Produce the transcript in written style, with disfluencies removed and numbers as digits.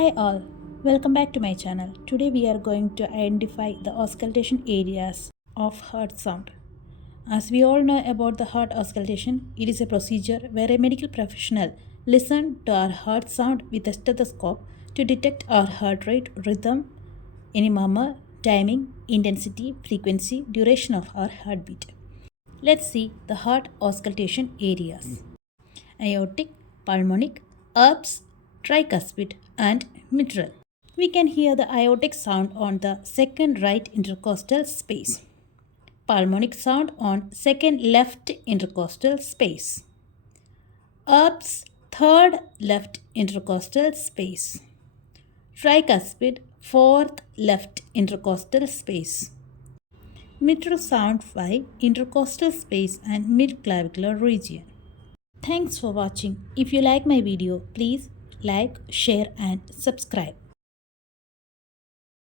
Hi all, welcome back to my channel. Today we are going to identify the auscultation areas of heart sound. As we all know about the heart auscultation, it is a procedure where a medical professional listens to our heart sound with a stethoscope to detect our heart rate, rhythm, any murmur, timing, intensity, frequency, duration of our heartbeat. Let's see the heart auscultation areas: aortic, pulmonic, herbs, tricuspid, and mitral. We can hear the aortic sound on the second right intercostal space, pulmonic sound on second left intercostal space, herbs third left intercostal space, tricuspid fourth left intercostal space, mitral sound by intercostal space and mid-clavicular region. Thanks for watching. If you like my video, please like, share and subscribe.